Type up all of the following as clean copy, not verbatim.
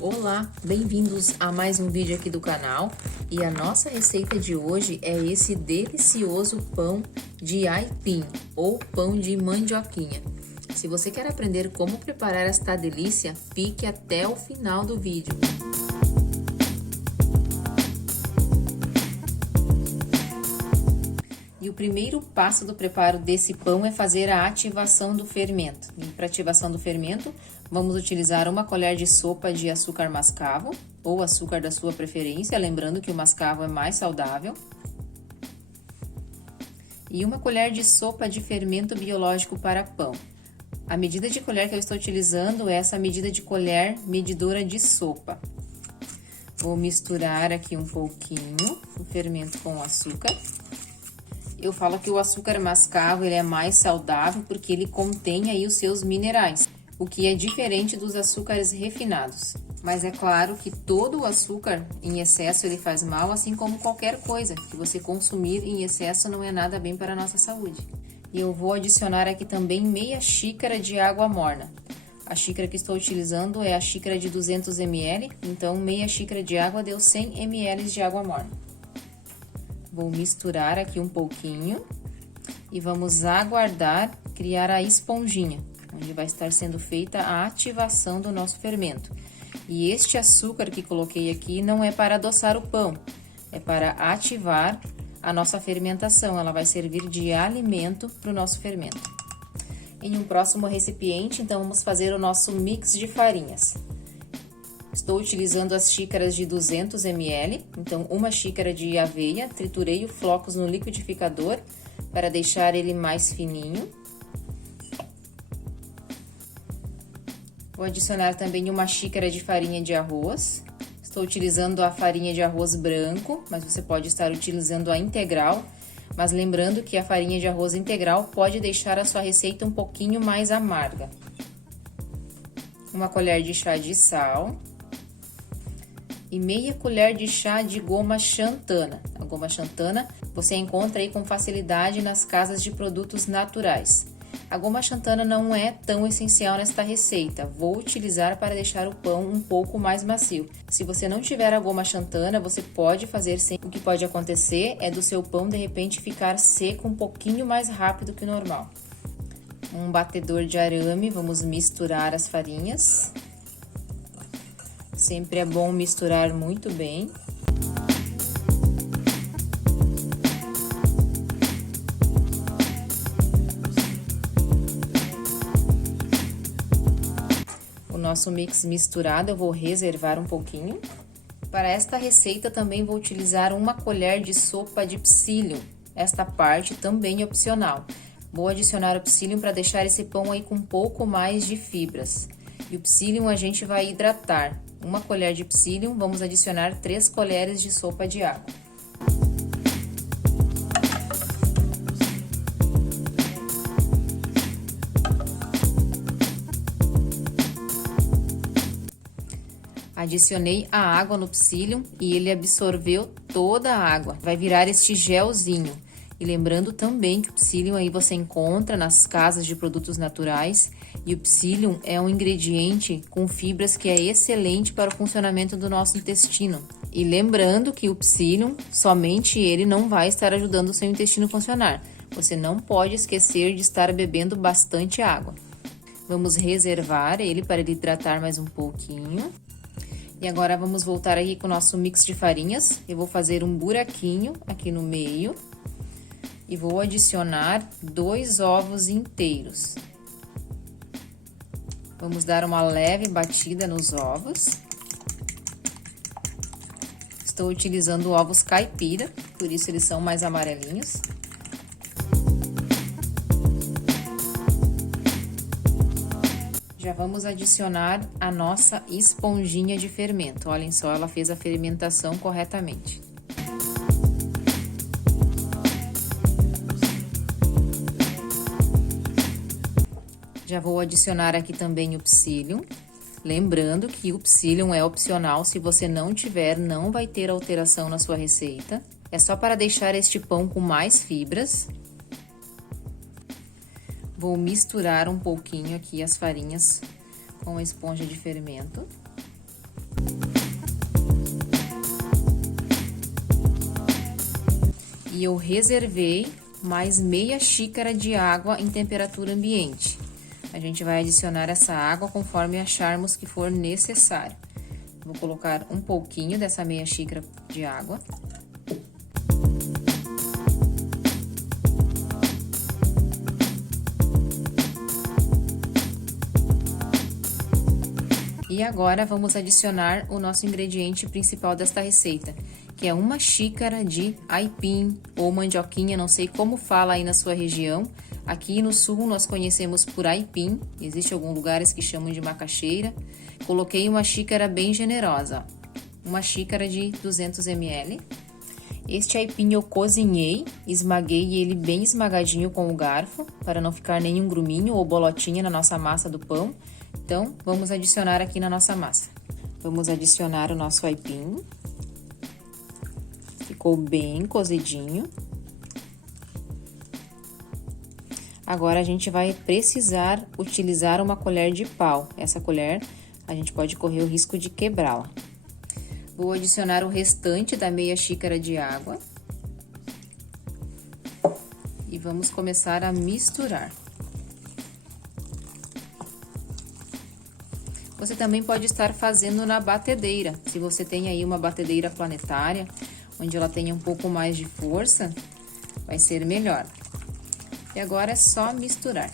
Olá, bem-vindos a mais um vídeo aqui do canal. E a nossa receita de hoje é esse delicioso pão de aipim ou pão de mandioquinha. Se você quer aprender como preparar esta delícia, fique até o final do vídeo. E o primeiro passo do preparo desse pão é fazer a ativação do fermento. E para ativação do fermento, vamos utilizar uma colher de sopa de açúcar mascavo, ou açúcar da sua preferência, lembrando que o mascavo é mais saudável. E uma colher de sopa de fermento biológico para pão. A medida de colher que eu estou utilizando é essa medida de colher medidora de sopa. Vou misturar aqui um pouquinho o fermento com o açúcar. Eu falo que o açúcar mascavo ele é mais saudável porque ele contém aí os seus minerais, o que é diferente dos açúcares refinados. Mas é claro que todo o açúcar em excesso ele faz mal, assim como qualquer coisa que você consumir em excesso não é nada bem para a nossa saúde. E eu vou adicionar aqui também meia xícara de água morna. A xícara que estou utilizando é a xícara de 200 ml, então meia xícara de água deu 100 ml de água morna. Vou misturar aqui um pouquinho e vamos aguardar criar a esponjinha, onde vai estar sendo feita a ativação do nosso fermento. E este açúcar que coloquei aqui não é para adoçar o pão, é para ativar a nossa fermentação, ela vai servir de alimento para o nosso fermento. Em um próximo recipiente, então, vamos fazer o nosso mix de farinhas. Estou utilizando as xícaras de 200 ml, então uma xícara de aveia, triturei os flocos no liquidificador para deixar ele mais fininho. Vou adicionar também uma xícara de farinha de arroz. Estou utilizando a farinha de arroz branco, mas você pode estar utilizando a integral, mas lembrando que a farinha de arroz integral pode deixar a sua receita um pouquinho mais amarga. Uma colher de chá de sal. E meia colher de chá de goma xantana. A goma xantana você encontra aí com facilidade nas casas de produtos naturais. A goma xantana não é tão essencial nesta receita, vou utilizar para deixar o pão um pouco mais macio. Se você não tiver a goma xantana, você pode fazer sem. O que pode acontecer é do seu pão de repente ficar seco um pouquinho mais rápido que o normal. Um batedor de arame, vamos misturar as farinhas. Sempre é bom misturar muito bem. O nosso mix misturado eu vou reservar um pouquinho. Para esta receita também vou utilizar uma colher de sopa de psyllium. Esta parte também é opcional. Vou adicionar o psyllium para deixar esse pão aí com um pouco mais de fibras. E o psyllium a gente vai hidratar. Uma colher de psyllium, vamos adicionar 3 colheres de sopa de água. Adicionei a água no psyllium e ele absorveu toda a água. Vai virar este gelzinho. E lembrando também que o psyllium aí você encontra nas casas de produtos naturais e o psyllium é um ingrediente com fibras que é excelente para o funcionamento do nosso intestino. E lembrando que o psyllium, somente ele não vai estar ajudando o seu intestino a funcionar. Você não pode esquecer de estar bebendo bastante água. Vamos reservar ele para ele hidratar mais um pouquinho. E agora vamos voltar aqui com o nosso mix de farinhas. Eu vou fazer um buraquinho aqui no meio. E vou adicionar 2 ovos inteiros. Vamos dar uma leve batida nos ovos. Estou utilizando ovos caipira, por isso eles são mais amarelinhos. Já vamos adicionar a nossa esponjinha de fermento. Olhem só, ela fez a fermentação corretamente. Já vou adicionar aqui também o psyllium, lembrando que o psyllium é opcional, se você não tiver, não vai ter alteração na sua receita. É só para deixar este pão com mais fibras. Vou misturar um pouquinho aqui as farinhas com a esponja de fermento. E eu reservei mais meia xícara de água em temperatura ambiente. A gente vai adicionar essa água conforme acharmos que for necessário. Vou colocar um pouquinho dessa meia xícara de água. E agora vamos adicionar o nosso ingrediente principal desta receita, que é uma xícara de aipim ou mandioquinha, não sei como fala aí na sua região. Aqui no sul nós conhecemos por aipim, existem alguns lugares que chamam de macaxeira. Coloquei uma xícara bem generosa, uma xícara de 200 ml. Este aipim eu cozinhei, esmaguei ele bem esmagadinho com o garfo, para não ficar nenhum gruminho ou bolotinha na nossa massa do pão. Então, vamos adicionar aqui na nossa massa. Vamos adicionar o nosso aipim. Ficou bem cozidinho. Agora, a gente vai precisar utilizar uma colher de pau. Essa colher, a gente pode correr o risco de quebrá-la. Vou adicionar o restante da meia xícara de água. E vamos começar a misturar. Você também pode estar fazendo na batedeira. Se você tem aí uma batedeira planetária, onde ela tenha um pouco mais de força, vai ser melhor. E agora é só misturar.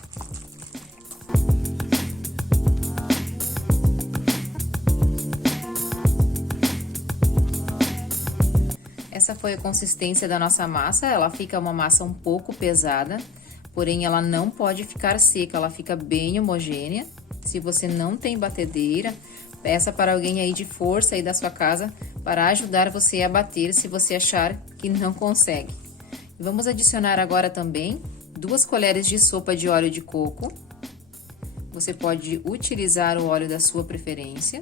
Essa foi a consistência da nossa massa. Ela fica uma massa um pouco pesada, porém ela não pode ficar seca, ela fica bem homogênea. Se você não tem batedeira, peça para alguém aí de força aí da sua casa para ajudar você a bater se você achar que não consegue. Vamos adicionar agora também 2 colheres de sopa de óleo de coco. Você pode utilizar o óleo da sua preferência.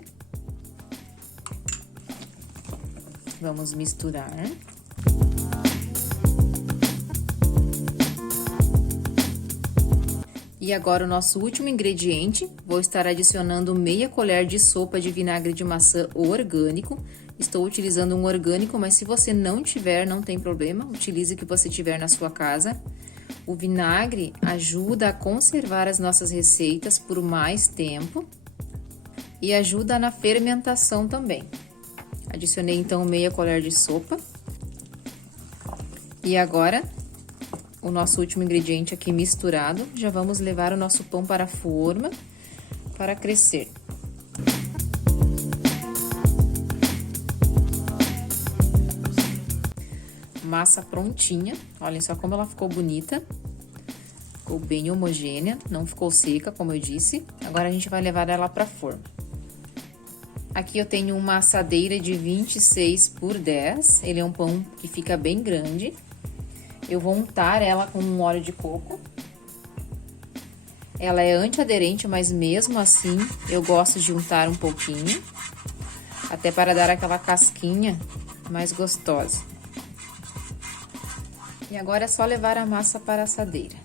Vamos misturar. E agora o nosso último ingrediente, vou estar adicionando meia colher de sopa de vinagre de maçã orgânico. Estou utilizando um orgânico, mas se você não tiver, não tem problema, utilize o que você tiver na sua casa. O vinagre ajuda a conservar as nossas receitas por mais tempo e ajuda na fermentação também. Adicionei então meia colher de sopa. E agora, o nosso último ingrediente aqui misturado, já vamos levar o nosso pão para a forma para crescer. Massa prontinha, olhem só como ela ficou bonita. Ficou bem homogênea, não ficou seca, como eu disse. Agora a gente vai levar ela para a forma. Aqui eu tenho uma assadeira de 26 por 10, ele é um pão que fica bem grande. Eu vou untar ela com um óleo de coco. Ela é antiaderente, mas mesmo assim eu gosto de untar um pouquinho, até para dar aquela casquinha mais gostosa. E agora é só levar a massa para a assadeira.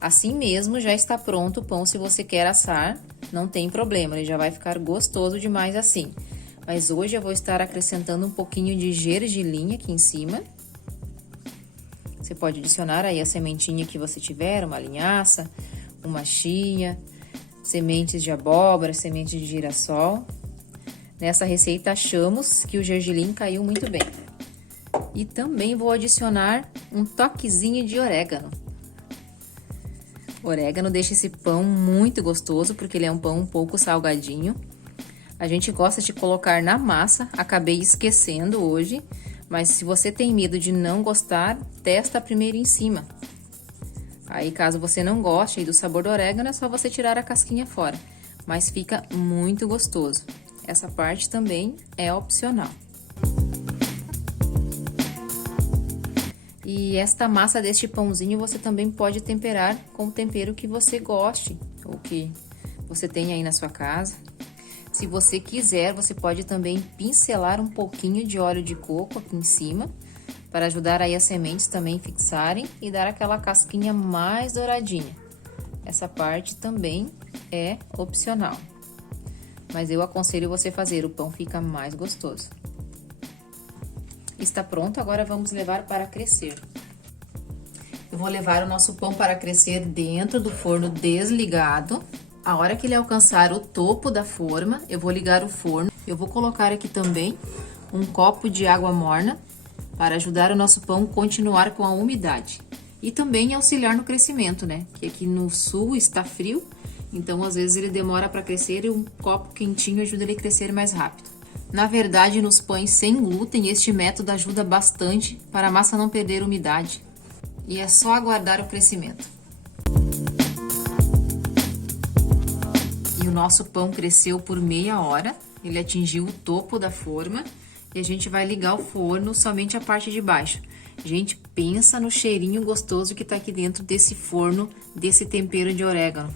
Assim mesmo já está pronto o pão. Se você quer assar, não tem problema, ele já vai ficar gostoso demais assim. Mas hoje eu vou estar acrescentando um pouquinho de gergelim aqui em cima. Você pode adicionar aí a sementinha que você tiver, uma linhaça, uma chia, sementes de abóbora, sementes de girassol. Nessa receita achamos que o gergelim caiu muito bem. E também vou adicionar um toquezinho de orégano. O orégano deixa esse pão muito gostoso, porque ele é um pão um pouco salgadinho. A gente gosta de colocar na massa, acabei esquecendo hoje, mas se você tem medo de não gostar, testa primeiro em cima. Aí, caso você não goste aí do sabor do orégano, é só você tirar a casquinha fora, mas fica muito gostoso. Essa parte também é opcional. E esta massa deste pãozinho você também pode temperar com o tempero que você goste, ou que você tem aí na sua casa. Se você quiser, você pode também pincelar um pouquinho de óleo de coco aqui em cima, para ajudar aí as sementes também fixarem e dar aquela casquinha mais douradinha. Essa parte também é opcional, mas eu aconselho você fazer, o pão fica mais gostoso. Está pronto, agora vamos levar para crescer. Eu vou levar o nosso pão para crescer dentro do forno desligado. A hora que ele alcançar o topo da forma, eu vou ligar o forno. Eu vou colocar aqui também um copo de água morna para ajudar o nosso pão a continuar com a umidade. E também auxiliar no crescimento, né? Que aqui no sul está frio, então às vezes ele demora para crescer e um copo quentinho ajuda ele a crescer mais rápido. Na verdade, nos pães sem glúten, este método ajuda bastante para a massa não perder umidade. E é só aguardar o crescimento. E o nosso pão cresceu por meia hora, ele atingiu o topo da forma e a gente vai ligar o forno somente a parte de baixo. Gente, pensa no cheirinho gostoso que tá aqui dentro desse forno, desse tempero de orégano.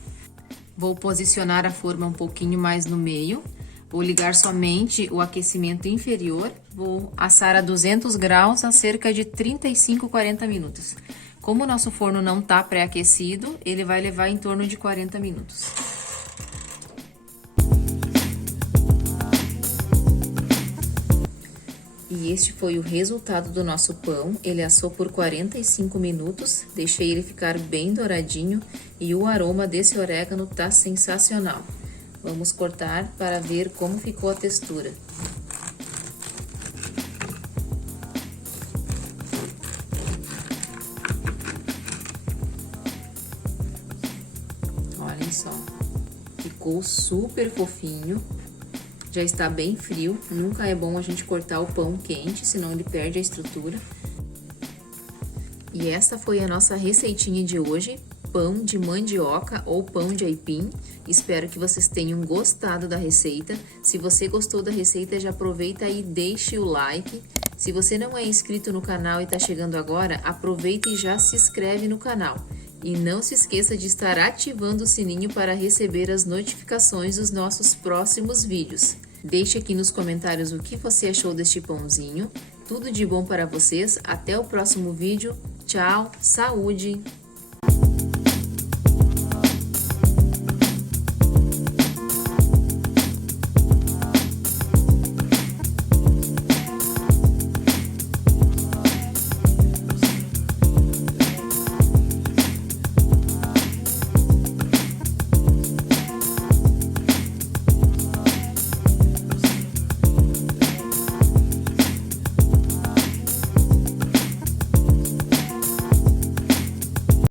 Vou posicionar a forma um pouquinho mais no meio, vou ligar somente o aquecimento inferior, vou assar a 200 graus a cerca de 35, 40 minutos. Como o nosso forno não tá pré-aquecido, ele vai levar em torno de 40 minutos. E este foi o resultado do nosso pão. Ele assou por 45 minutos, deixei ele ficar bem douradinho e o aroma desse orégano tá sensacional. Vamos cortar para ver como ficou a textura. Olhem só, ficou super fofinho. Já está bem frio, nunca é bom a gente cortar o pão quente, senão ele perde a estrutura. E essa foi a nossa receitinha de hoje, pão de mandioca ou pão de aipim. Espero que vocês tenham gostado da receita. Se você gostou da receita, já aproveita e deixe o like. Se você não é inscrito no canal e está chegando agora, aproveita e já se inscreve no canal. E não se esqueça de estar ativando o sininho para receber as notificações dos nossos próximos vídeos. Deixe aqui nos comentários o que você achou deste pãozinho. Tudo de bom para vocês. Até o próximo vídeo. Tchau, saúde!